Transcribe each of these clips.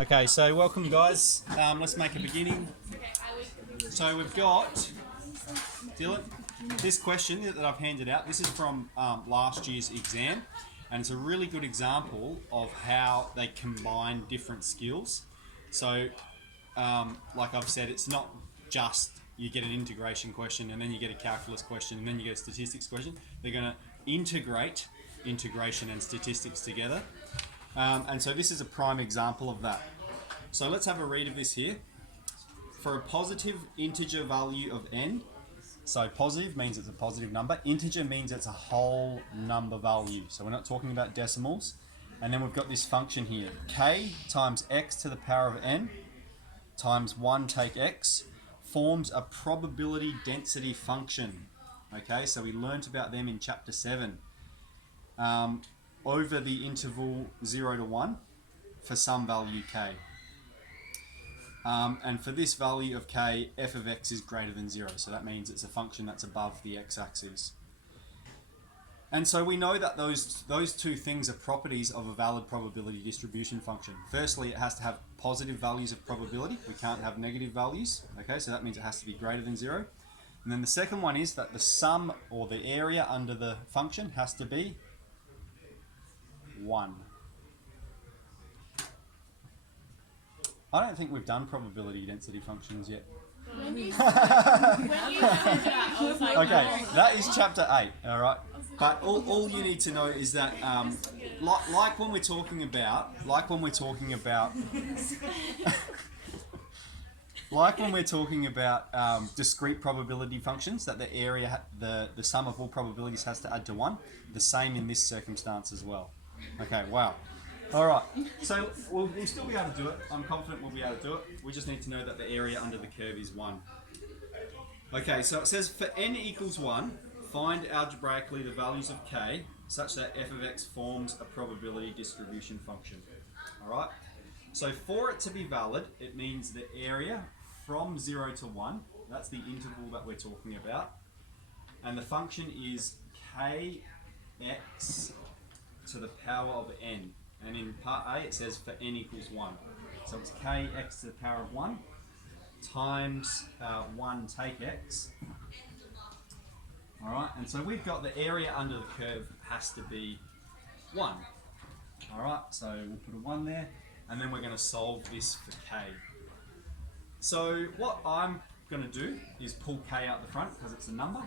Okay, so welcome guys. Let's make a beginning. So we've got, Dylan, this question that I've handed out. This is from last year's exam, and it's a really good example of how they combine different skills. So, like I've said, it's not just you get an integration question and then you get a calculus question and then you get a statistics question. They're going to integrate integration and statistics together. And so this is a prime example of that. So let's have a read of this here. For a positive integer value of n, so positive means it's a positive number, integer means it's a whole number value. So we're not talking about decimals. And then we've got this function here, k times x to the power of n times 1 take x forms a probability density function. Okay, so we learnt about them in chapter 7. Over the interval 0 to 1 for some value k. And for this value of k, f of x is greater than 0. So that means it's a function that's above the x-axis. And so we know that those two things are properties of a valid probability distribution function. Firstly, it has to have positive values of probability. We can't have negative values. Okay, so that means it has to be greater than 0. And then the second one is that the sum or the area under the function has to be 1. I don't think we've done probability density functions yet. When you said that, I was like, Okay, that is chapter 8, alright? But all you need to know is that, like when we're talking about, discrete probability functions, that the area, the sum of all probabilities has to add to 1, the same in this circumstance as well. Okay, wow. Alright, so we'll still be able to do it. I'm confident we'll be able to do it. We just need to know that the area under the curve is 1. Okay, so it says for n equals 1, find algebraically the values of k such that f of x forms a probability distribution function. Alright, so for it to be valid, it means the area from 0 to 1, that's the interval that we're talking about, and the function is kx to the power of n. And in part A it says for n equals 1. So it's kx to the power of 1 times 1 take x. Alright, and so we've got the area under the curve has to be 1. Alright, so we'll put a 1 there, and then we're going to solve this for k. So what I'm going to do is pull k out the front because it's a number,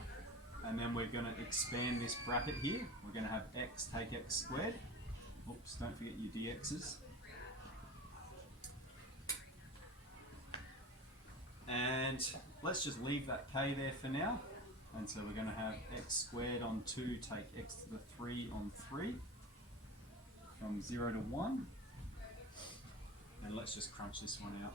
and then we're going to expand this bracket here. We're going to have x take x squared. Oops, don't forget your dx's. And let's just leave that k there for now. And so we're going to have x squared on 2 take x to the 3 on 3 from 0 to 1. And let's just crunch this one out.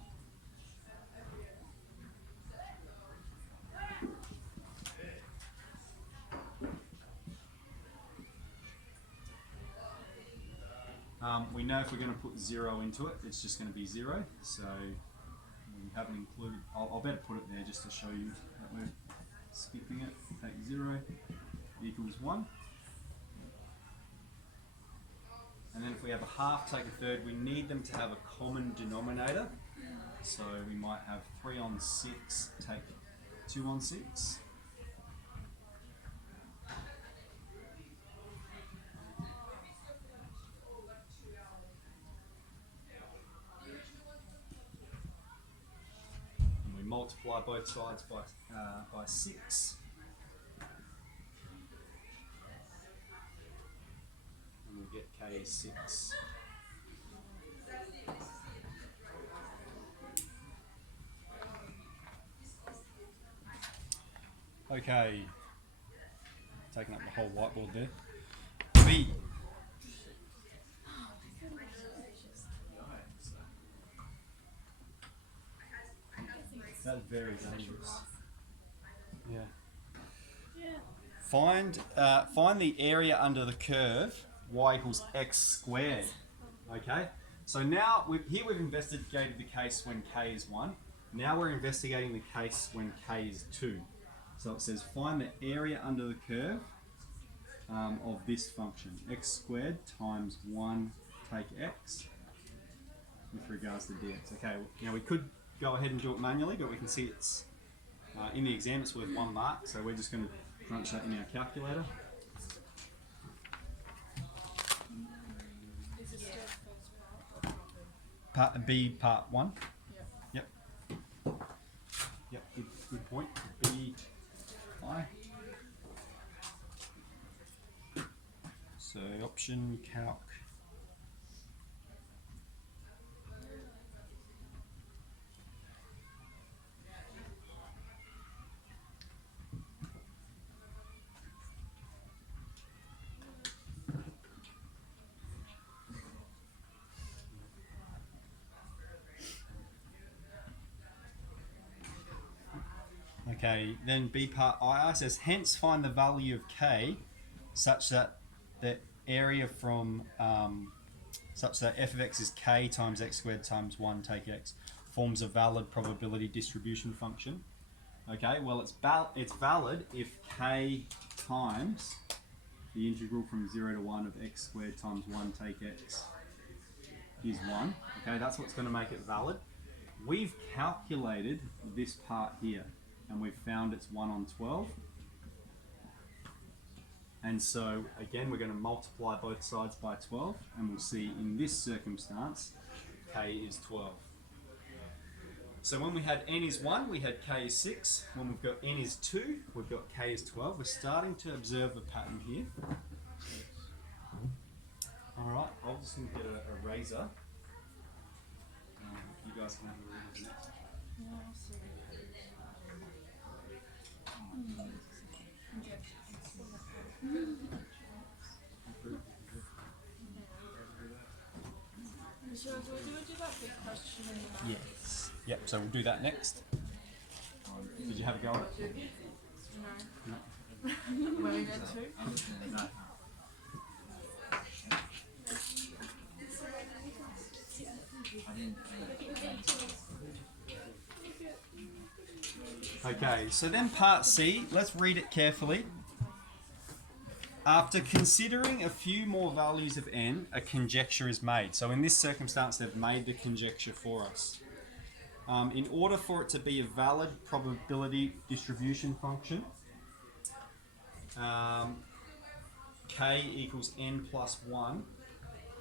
We know if we're going to put 0 into it, it's just going to be 0. So we haven't included, I'll better put it there just to show you that we're skipping it. Take 0 equals 1. And then if we have a half, take a third, we need them to have a common denominator. So we might have 3 on 6, take 2 on 6. Multiply both sides by 6. And we'll get k is 6. Okay. Taking up the whole whiteboard there. B. That's very dangerous. Yeah. Find the area under the curve y equals x squared. Okay. So now we've investigated the case when k is 1. Now we're investigating the case when k is 2. So it says find the area under the curve of this function, x squared times 1 take x with regards to dx. Okay, now we could go ahead and do it manually, but we can see it's in the exam it's worth 1 mark, so we're just going to crunch that in our calculator. Part B, part 1. Yep. Yep. Good point. B, I. So option calc. Okay, then B part II says, hence find the value of k such that the area from such that f of x is k times x squared times 1 take x forms a valid probability distribution function. Okay, well it's valid if k times the integral from 0 to 1 of x squared times 1 take x is 1. Okay, that's what's going to make it valid. We've calculated this part here, and we've found it's 1 on 12. And so, again, we're going to multiply both sides by 12, and we'll see in this circumstance, k is 12. So when we had n is 1, we had k is 6. When we've got n is 2, we've got k is 12. We're starting to observe a pattern here. Alright, I'll just going to get a razor. You guys can have a read of it next. So do we do that big question in the back? Yes. Yep, so we'll do that next. Did you have a go at it? No. Were we meant to? No. Okay, so then part C, let's read it carefully. After considering a few more values of n, a conjecture is made. So in this circumstance, they've made the conjecture for us. In order for it to be a valid probability distribution function, k equals n plus 1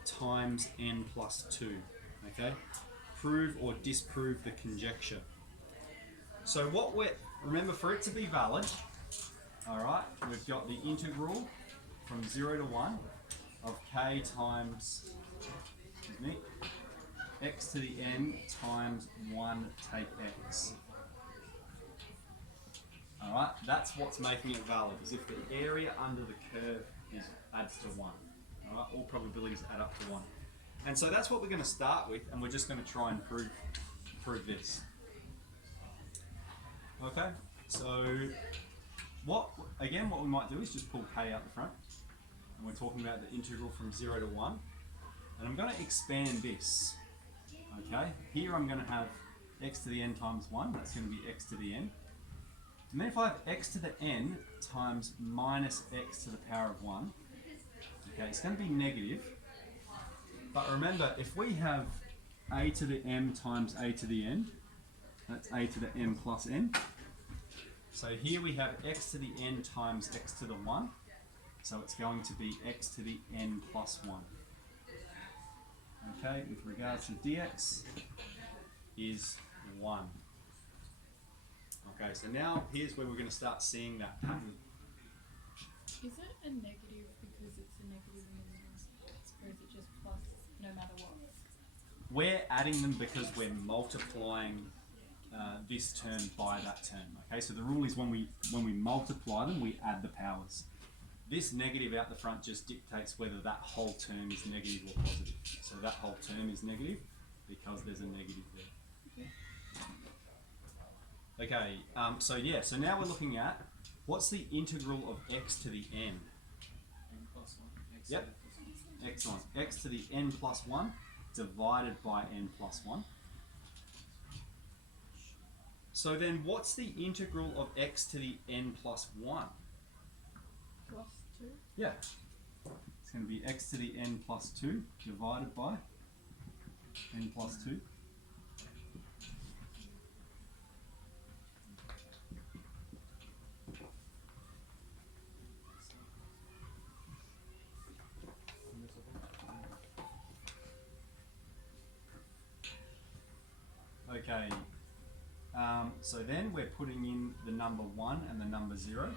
times n plus 2. Okay? Prove or disprove the conjecture. So remember, for it to be valid, alright, we've got the integral from 0 to 1 of k times x to the n times 1 take x. Alright, that's what's making it valid, is if the area under the curve adds to 1. Alright, all probabilities add up to 1. And so that's what we're going to start with, and we're just going to try and prove this. Okay, so what we might do is just pull k out the front, and we're talking about the integral from 0 to 1, and I'm going to expand this. Okay, here I'm going to have x to the n times 1, that's going to be x to the n. And then if I have x to the n times minus x to the power of 1, okay, it's going to be negative. But remember, if we have a to the m times a to the n, that's a to the m plus n. So here we have x to the n times x to the 1. So it's going to be x to the n plus 1. Okay, with regards to dx is 1. Okay, so now here's where we're going to start seeing that pattern. Is it a negative because it's a negative in the middle? Or is it just plus no matter what? We're adding them because we're multiplying this term by that term. Okay, so the rule is when we multiply them, we add the powers. This negative out the front just dictates whether that whole term is negative or positive. So that whole term is negative because there's a negative there. Okay, so now we're looking at what's the integral of x to the n? N plus 1. X Yep. Excellent. X to the n plus 1 divided by n plus 1. So then what's the integral of x to the n plus 1? Plus 2? Yeah. It's going to be x to the n plus 2 divided by n plus 2. Okay, so then we're putting in the number 1 and the number 0.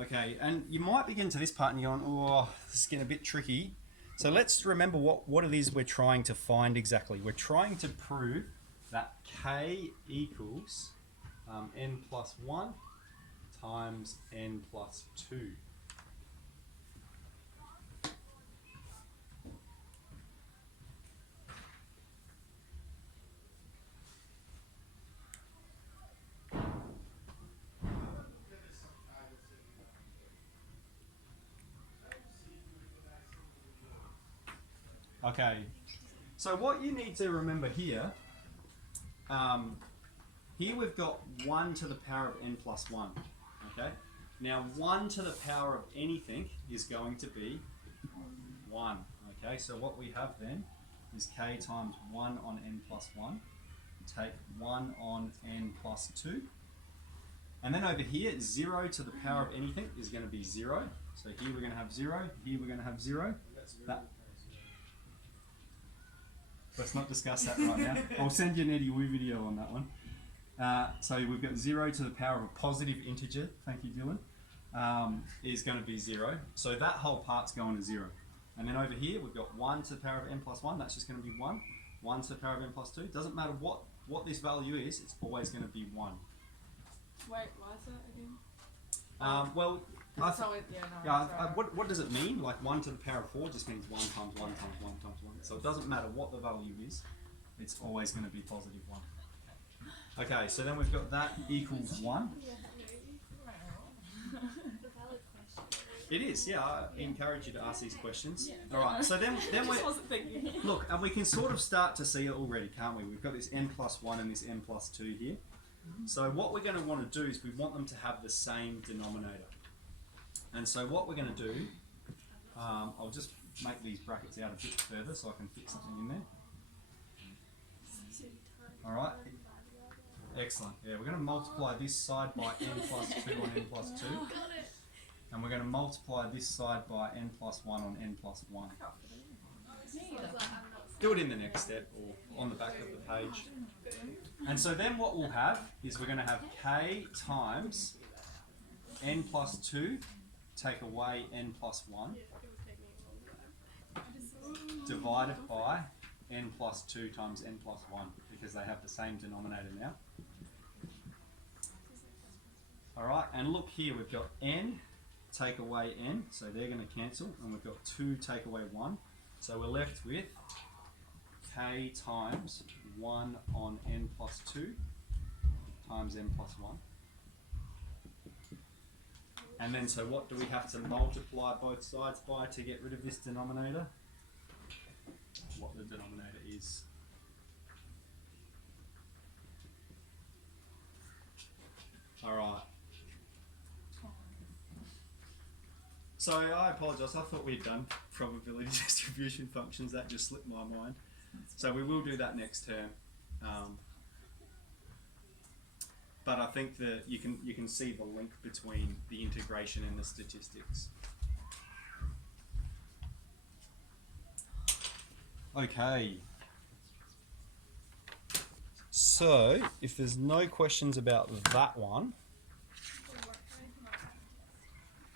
Okay, and you might begin to this part and you're going, oh, this is getting a bit tricky. So let's remember what it is we're trying to find exactly. We're trying to prove that k equals n plus 1 times n plus 2. Okay, so what you need to remember here, here we've got 1 to the power of n plus 1, okay? Now 1 to the power of anything is going to be 1, okay? So what we have then is k times 1 on n plus 1, take 1 on n plus 2, and then over here, 0 to the power of anything is going to be 0. So here we're going to have 0, here we're going to have 0. Let's not discuss that right now. I'll send you an Eddie Wu video on that one. So we've got 0 to the power of a positive integer, thank you Dylan, is going to be 0. So that whole part's going to 0. And then over here we've got 1 to the power of n plus 1, that's just going to be 1. 1 to the power of n plus 2, doesn't matter what this value is, it's always going to be 1. Wait, why is that again? Well, Right. what does it mean? Like 1 to the power of 4 just means 1 times 1 times 1 times 1. So it doesn't matter what the value is, it's always going to be positive 1. Okay, so then we've got that equals 1. It is, yeah. I encourage you to ask these questions. Yeah. All right, so then we wasn't thinking. look, and we can sort of start to see it already, can't we? We've got this n plus 1 and this n plus 2 here. So what we're going to want to do is we want them to have the same denominator. And so what we're going to do, I'll just make these brackets out a bit further so I can fit something in there. All right. Excellent. Yeah, we're going to multiply this side by n plus 2 on n plus 2. And we're going to multiply this side by n plus 1 on n plus 1. Do it in the next step or on the back of the page. And so then what we'll have is we're going to have k times n plus 2 take away n plus 1 divided by n plus 2 times n plus 1 because they have the same denominator now. Alright, and look here, we've got n take away n, so they're going to cancel, and we've got 2 take away 1. So we're left with k times 1 on n plus 2 times n plus 1. And then so what do we have to multiply both sides by to get rid of this denominator? What the denominator is. Alright. So I apologise, I thought we'd done probability distribution functions, that just slipped my mind. So we will do that next term. But I think that you can see the link between the integration and the statistics. Okay. So if there's no questions about that one,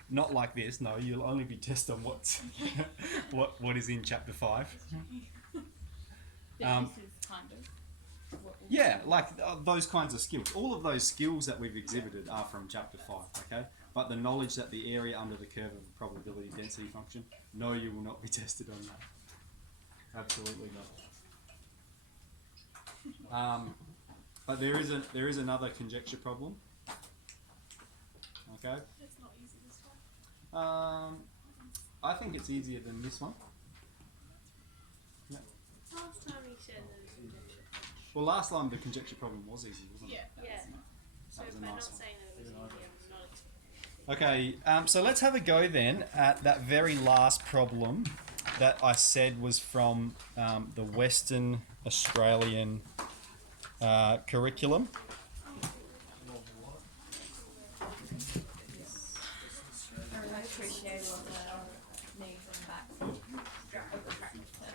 not like this, no, you'll only be tested on what's what is in chapter 5. This is kind of what Yeah, like those kinds of skills. All of those skills that we've exhibited are from chapter 5, okay? But the knowledge that the area under the curve of a probability density function, no, you will not be tested on that. Absolutely not. But there is another conjecture problem. Okay. It's not easy this time. I think it's easier than this one. Yeah. Last time you said there was conjecture. Well, last time the conjecture problem was easy, wasn't it? Yeah. Yeah. So That was a by nice not one. saying that it was easy, I'm not expecting. Okay, so let's have a go then at that very last problem that I said was from the Western Australian curriculum. I appreciate all the knees and back of the practice test.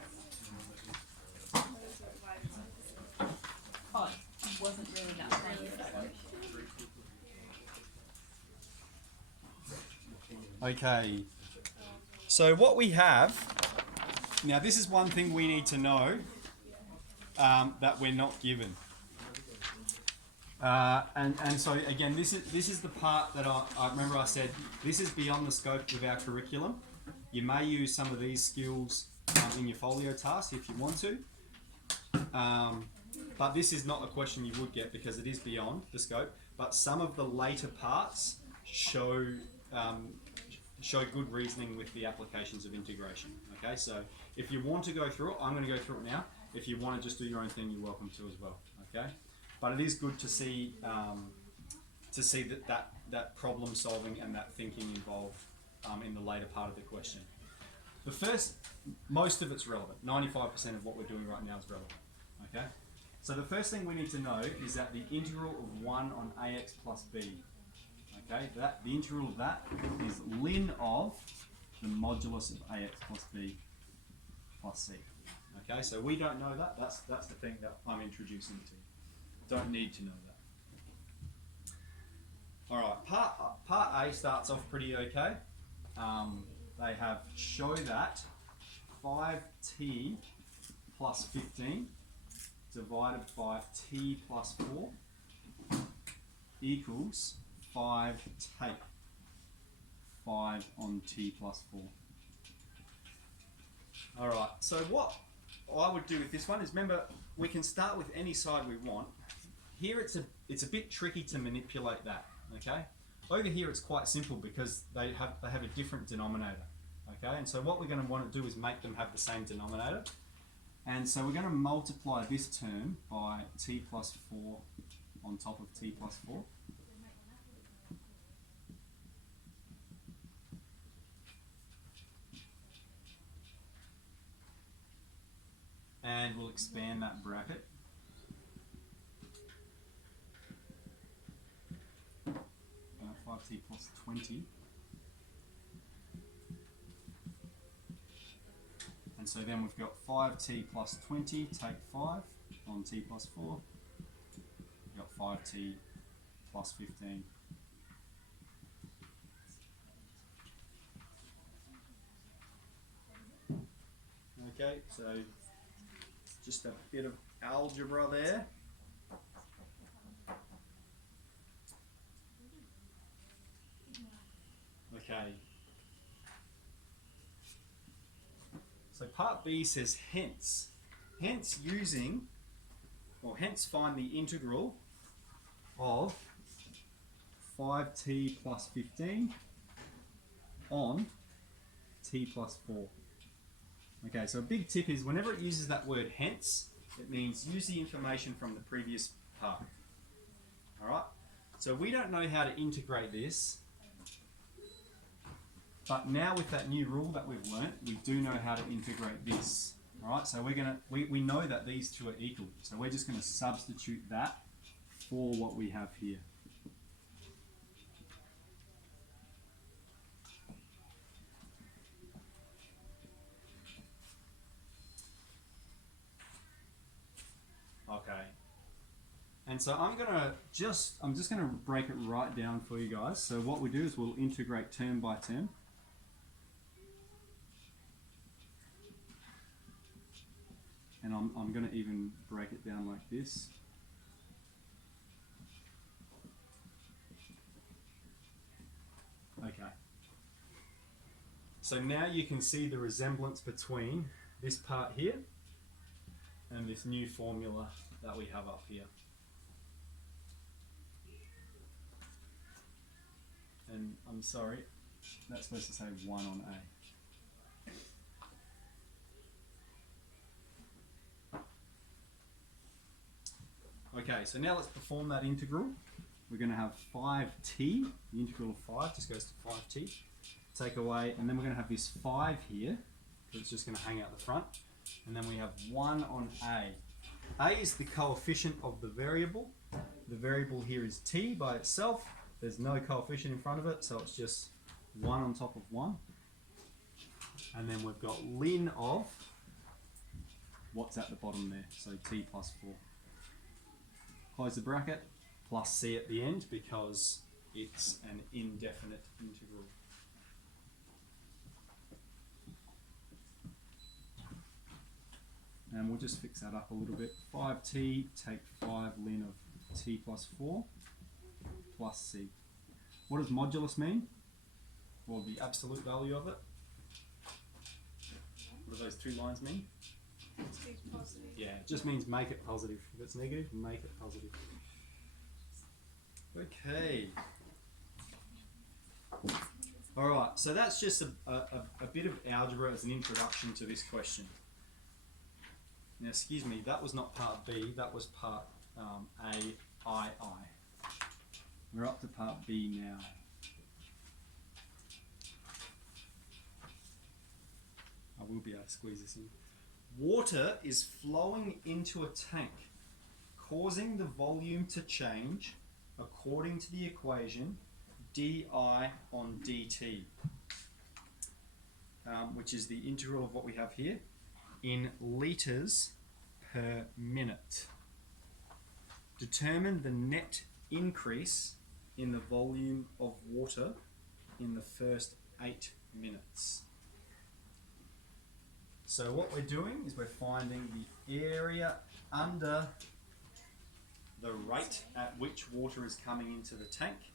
Oh, it wasn't really that fun, but I appreciate it. Okay, so what we have now, this is one thing we need to know that we're not given. And so again, this is the part that I remember I said this is beyond the scope of our curriculum. You may use some of these skills in your folio task if you want to, but this is not a question you would get because it is beyond the scope. But some of the later parts show good reasoning with the applications of integration. Okay, so if you want to go through it, I'm going to go through it now. If you want to just do your own thing, you're welcome to as well. Okay. But it is good to see that problem solving and that thinking involved in the later part of the question. Most of it's relevant. 95% of what we're doing right now is relevant. Okay. So the first thing we need to know is that the integral of 1 on ax plus b. Okay. The integral of that is ln of the modulus of ax plus b plus c. Okay. So we don't know that. That's the thing that I'm introducing to you. Don't need to know that. Alright, part A starts off pretty okay. They have show that 5t plus 15 divided by t plus 4 equals 5 take 5 on t plus 4. Alright, so what I would do with this one is, remember, we can start with any side we want. Here it's a bit tricky to manipulate that, okay? Over here it's quite simple because they have a different denominator, okay? And so what we're going to want to do is make them have the same denominator. And so we're going to multiply this term by t plus 4 on top of t plus 4. And we'll expand that bracket. 5t plus 20. And so then we've got 5t plus 20, take 5 on t plus 4. We've got 5t plus 15. Okay, so just a bit of algebra there. Okay. So part B says hence find the integral of 5t plus 15 on t plus 4. Okay, so a big tip is whenever it uses that word hence, it means use the information from the previous part. Alright? So we don't know how to integrate this. But now with that new rule that we've learnt, we do know how to integrate this. Alright, so we know that these two are equal. So we're just going to substitute that for what we have here. Okay. And so I'm just going to break it right down for you guys. So what we do is we'll integrate term by term. And I'm going to even break it down like this. Okay. So now you can see the resemblance between this part here and this new formula that we have up here. And I'm sorry, that's supposed to say 1 on A. Okay, so now let's perform that integral. We're going to have 5t, the integral of 5 just goes to 5t. Take away, and then we're going to have this 5 here, because it's just going to hang out the front. And then we have 1 on A. A is the coefficient of the variable. The variable here is t by itself. There's no coefficient in front of it, so it's just 1 on top of 1. And then we've got ln of what's at the bottom there, so t plus 4. Close the bracket, plus c at the end because it's an indefinite integral. And we'll just fix that up a little bit. 5t, take 5 ln of t plus 4 plus c. What does modulus mean? Well, the absolute value of it. What do those two lines mean? It's positive. Yeah, it just means make it positive. If it's negative, make it positive. Okay. Alright, so that's just a bit of algebra as an introduction to this question. Now, excuse me, that was not part B, that was part A, I. We're up to part B now. I will be able to squeeze this in. Water is flowing into a tank, causing the volume to change according to the equation di on dt, which is the integral of what we have here, in litres per minute. Determine the net increase in the volume of water in the first 8 minutes. So what we're doing is we're finding the area under the rate at which water is coming into the tank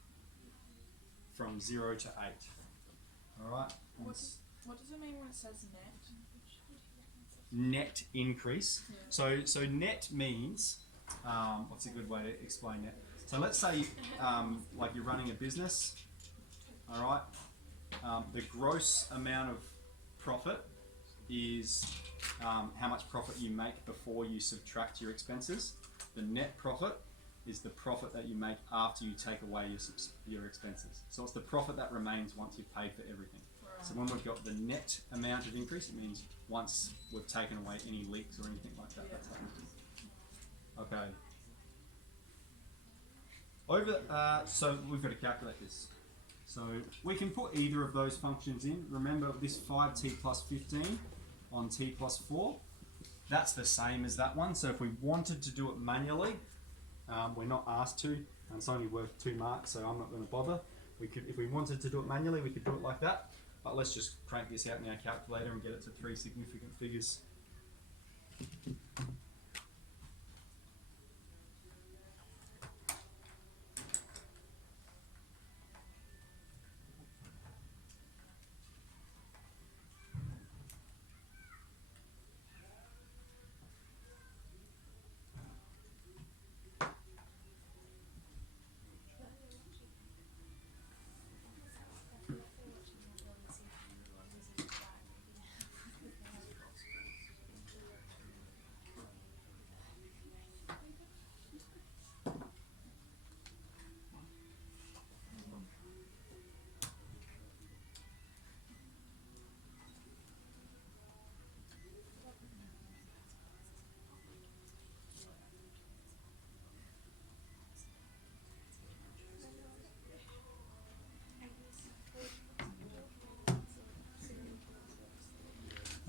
from 0 to 8. Alright? What does it mean when it says net? Net increase. Yeah. So net means, what's a good way to explain that? So let's say like you're running a business, alright? The gross amount of profit is how much profit you make before you subtract your expenses. The net profit is the profit that you make after you take away your expenses. So it's the profit that remains once you've paid for everything. Right. So when we've got the net amount of increase, it means once we've taken away any leaks or anything like that. Yeah. That's how it is. Okay. So we've got to calculate this. So we can put either of those functions in. Remember this 5t plus 15 on t plus 4, that's the same as that one. So if we wanted to do it manually, we're not asked to, and it's only worth 2 marks, so I'm not going to bother. We could, if we wanted to do it manually, we could do it like that, but let's just crank this out in our calculator and get it to 3 significant figures.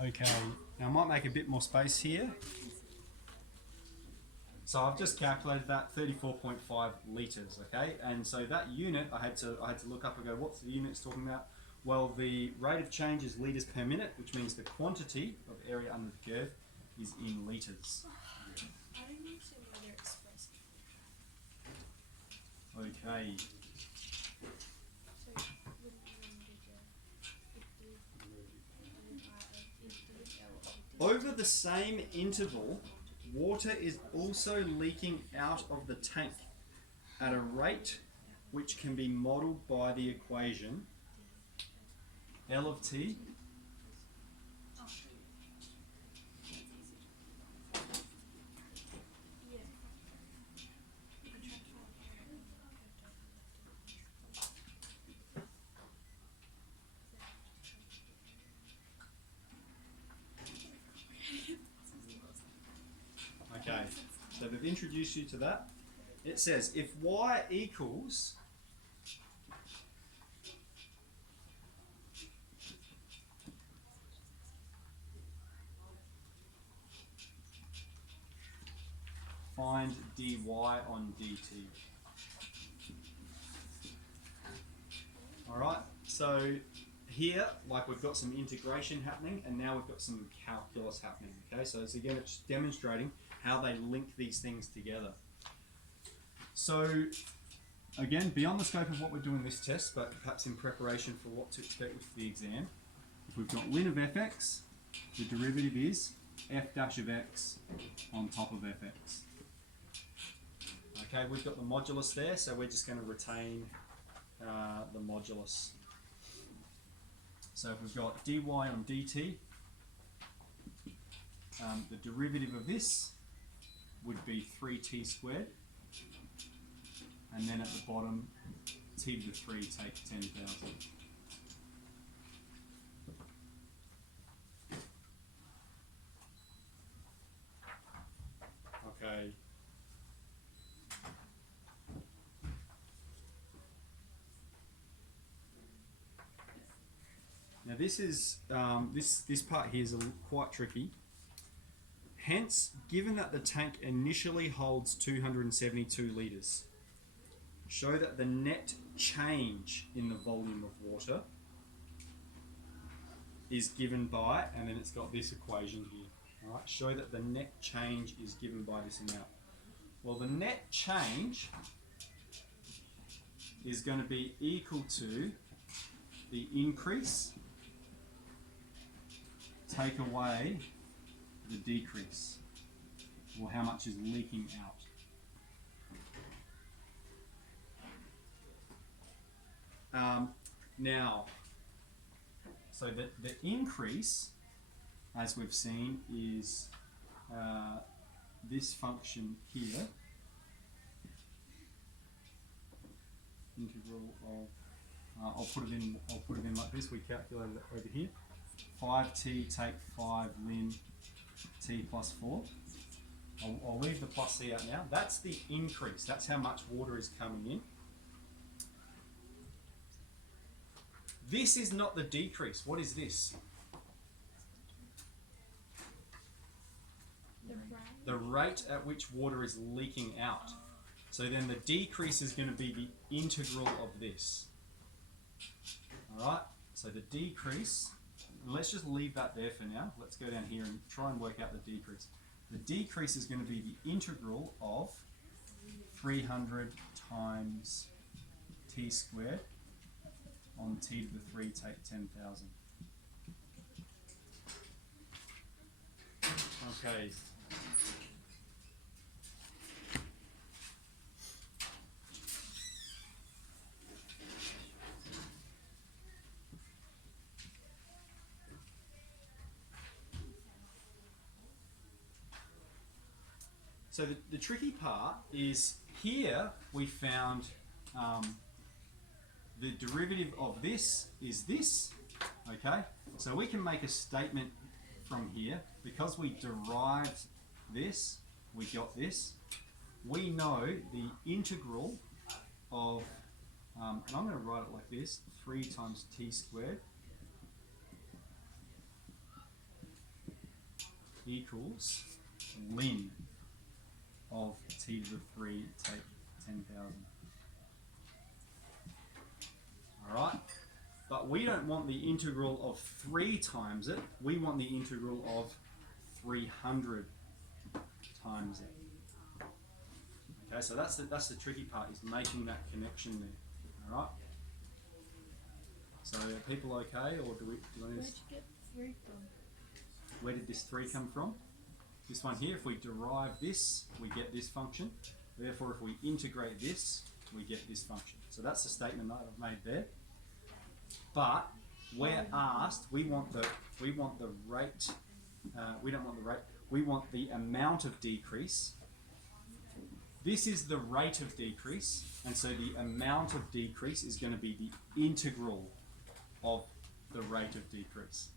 Okay, now I might make a bit more space here. So I've just calculated that 34.5 litres, okay? And so that unit, I had to look up and go, what's the unit it's talking about? Well, the rate of change is litres per minute, which means the quantity of area under the curve is in litres. I don't need to whether express. Okay. So wouldn't you the same interval, water is also leaking out of the tank at a rate which can be modelled by the equation L of T Okay, so they've introduced you to that. It says if y equals find dy on dt. Alright, so here, like we've got some integration happening and now we've got some calculus happening. Okay, so again, it's demonstrating how they link these things together. So again, beyond the scope of what we're doing this test, but perhaps in preparation for what to expect with the exam, if we've got ln of fx, the derivative is f dash of x on top of fx. Okay, we've got the modulus there, so we're just going to retain the modulus. So if we've got dy on dt, the derivative of this would be 3t squared, and then at the bottom, t to the 3 take 10,000. Okay. Now this is this part here is quite tricky. Hence, given that the tank initially holds 272 litres, show that the net change in the volume of water is given by, and then it's got this equation here. All right, show that the net change is given by this amount. Well, the net change is going to be equal to the increase take away the decrease, or how much is leaking out. Now, so the increase, as we've seen, is this function here, integral of, I'll put it in like this. We calculated it over here. 5t take 5 ln t plus 4. I'll leave the plus c out now. That's the increase. That's how much water is coming in. This is not the decrease. What is this? The rate at which water is leaking out. So then the decrease is going to be the integral of this. Alright, so the decrease, let's just leave that there for now. Let's go down here and try and work out the decrease. The decrease is going to be the integral of 300 times t squared on t to the 3 take 10,000. Okay. So the tricky part is here we found the derivative of this is this, okay? So we can make a statement from here, because we derived this, we got this. We know the integral of, and I'm going to write it like this, 3 times t squared equals ln of t to the 3 take 10,000. Alright, but we don't want the integral of 3 times it, we want the integral of 300 times it. Okay, so that's the tricky part, is making that connection there. Alright? So are people okay, or do I need Where'd to... you get 3 from? where did this 3 come from? This one here, if we derive this, we get this function. Therefore, if we integrate this, we get this function. So that's the statement that I've made there. But we're asked, we want the rate. We don't want the rate. We want the amount of decrease. This is the rate of decrease, and so the amount of decrease is going to be the integral of the rate of decrease.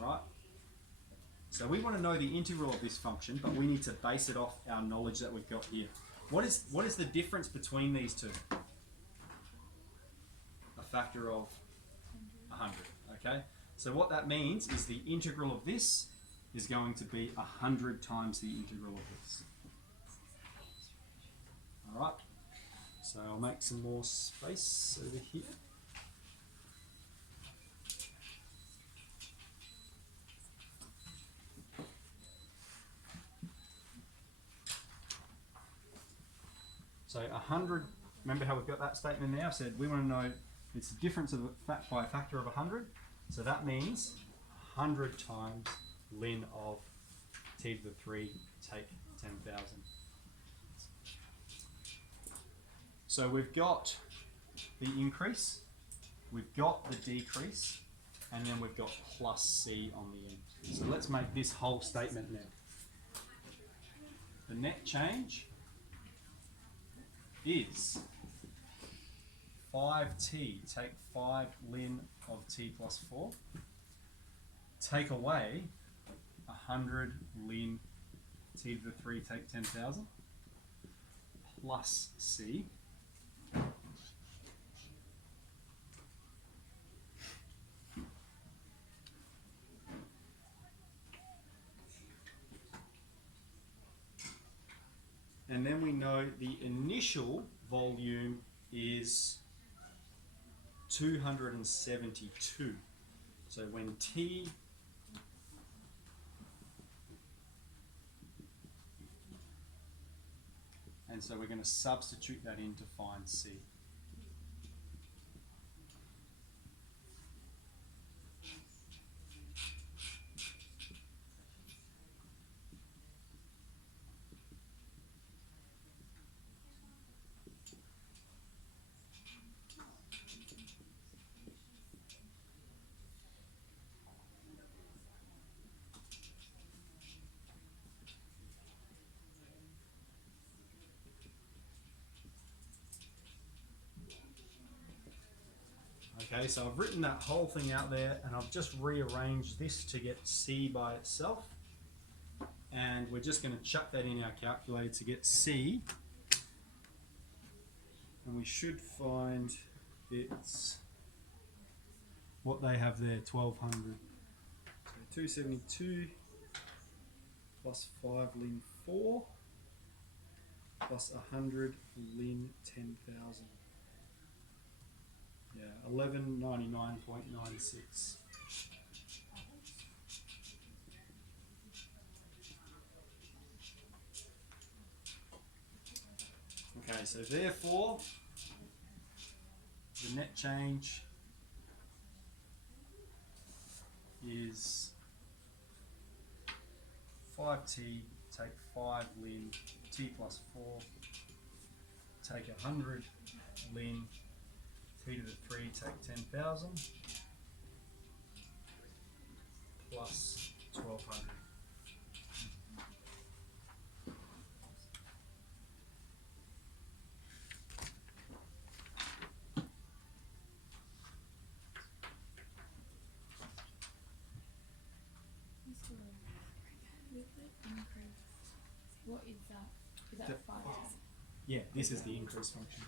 All right. So we want to know the integral of this function, but we need to base it off our knowledge that we've got here. What is the difference between these two? A factor of 100. Okay. So what that means is the integral of this is going to be 100 times the integral of this. All right. So I'll make some more space over here. So 100, remember how we've got that statement now? I said we want to know it's the difference of by a factor of 100. So that means 100 times ln of t to the 3 take 10,000. So we've got the increase, we've got the decrease, and then we've got plus c on the end. So let's make this whole statement now. The net change is 5t, take 5 ln of t plus 4, take away 100 ln t to the 3 take 10,000, plus c, and then we know the initial volume is 272. So when t and so we're going to substitute that in to find c. Okay, so I've written that whole thing out there, and I've just rearranged this to get c by itself. And we're just going to chuck that in our calculator to get c. And we should find it's what they have there, 1200. So 272 plus 5 ln 4 plus 100 ln 10,000. Yeah, 1199.96. Okay, so therefore, the net change is 5t, take 5 ln t plus 4, take 100 ln t to the 3 take 10,000 plus 1200. With the increase, what is that? Is that 5? Yeah, this is the increase function.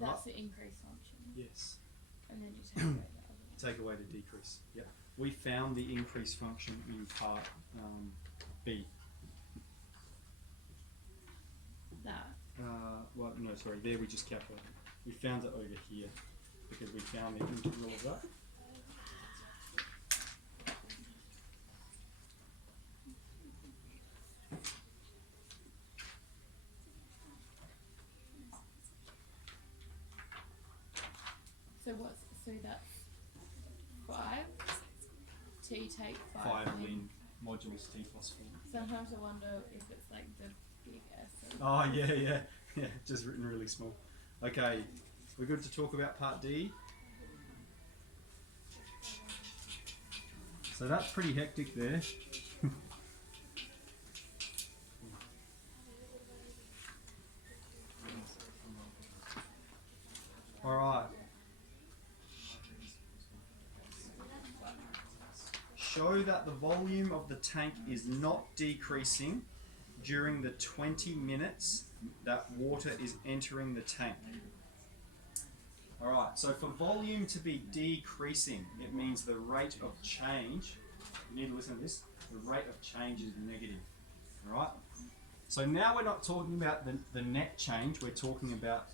That's the increase function. Yes. And then you take away the other one. Take away the decrease. Yep. We found the increase function in part B. That. Well, no, sorry. There we just calculated. We found it over here because we found the integral of that. So that's T take 5. 5 ln modulus T plus 4. Sometimes I wonder if it's like the big S. Oh, yeah. Just written really small. Okay, we're good to talk about part D. So that's pretty hectic there. All right. Show that the volume of the tank is not decreasing during the 20 minutes that water is entering the tank. All right, so for volume to be decreasing, it means the rate of change, you need to listen to this, the rate of change is negative. All right? So now we're not talking about the net change, we're talking about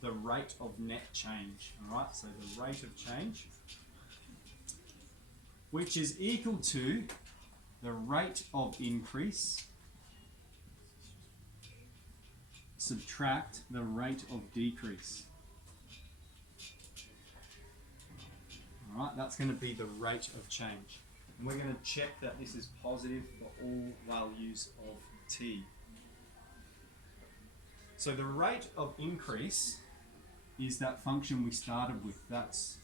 the rate of net change. All right, so the rate of change, which is equal to the rate of increase subtract the rate of decrease. All right, that's going to be the rate of change. And we're going to check that this is positive for all values of t. So the rate of increase is that function we started with. That's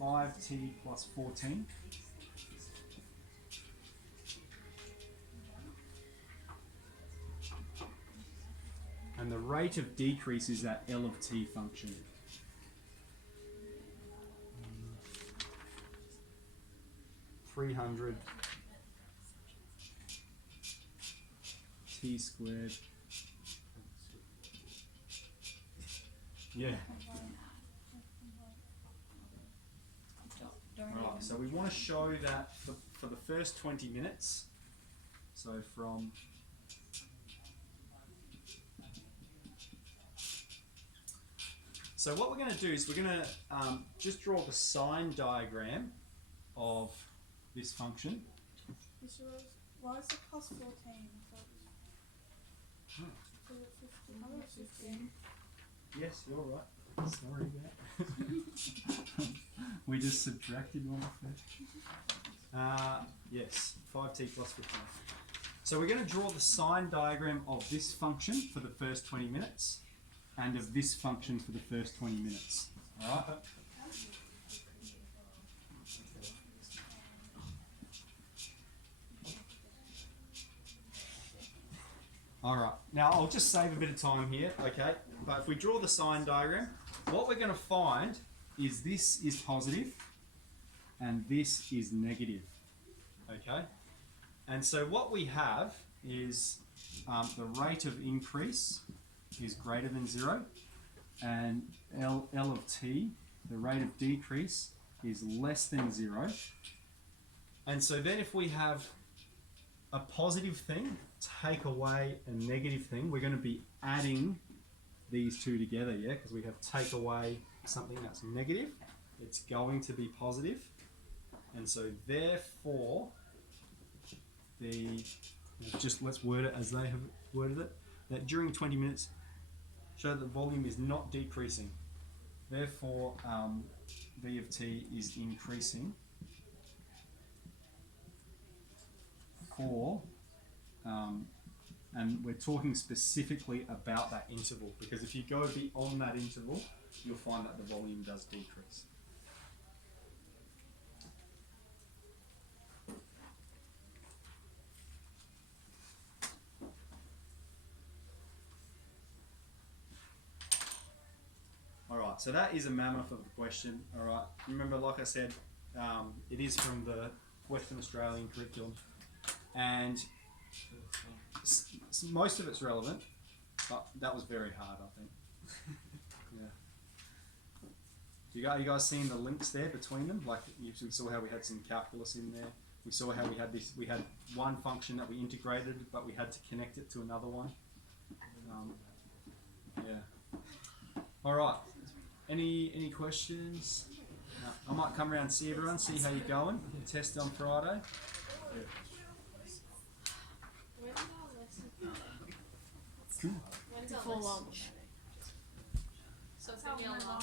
5t plus 14. And the rate of decrease is that L of t function. $300 t squared. Yeah. Right, so we want to show that for the first 20 minutes, so from so what we're going to do is we're going to just draw the sign diagram of this function. Mr. Rose, why is it plus 14? So it was 15. How about 15? Yes, you're right. Sorry about that. We just subtracted one off there. Yes, 5t plus 15. So we're going to draw the sign diagram of this function for the first 20 minutes and of this function for the first 20 minutes. Alright? Alright, now I'll just save a bit of time here, okay? But if we draw the sign diagram, what we're going to find is this is positive and this is negative, okay? And so what we have is the rate of increase is greater than 0 and L of t, the rate of decrease, is less than 0. And so then if we have a positive thing take away a negative thing, we're going to be adding these two together, yeah? Because we have take away something that's negative, it's going to be positive. And so therefore, just let's word it as they have worded it, that during 20 minutes, show that the volume is not decreasing. Therefore, V of t is increasing for, and we're talking specifically about that interval, because if you go beyond that interval, you'll find that the volume does decrease. Alright, so that is a mammoth of a question. Alright, remember, like I said, it is from the Western Australian curriculum, and most of it's relevant, but that was very hard, I think. Yeah. You guys seeing the links there between them? Like we saw how we had some calculus in there. We saw how we had this. We had one function that we integrated, but we had to connect it to another one. Yeah. All right. Any questions? No. I might come around and see everyone, see how you're going. Test on Friday. Yeah. When's our lesson? Cool. When's our Before lesson? lunch. So it's going to be our last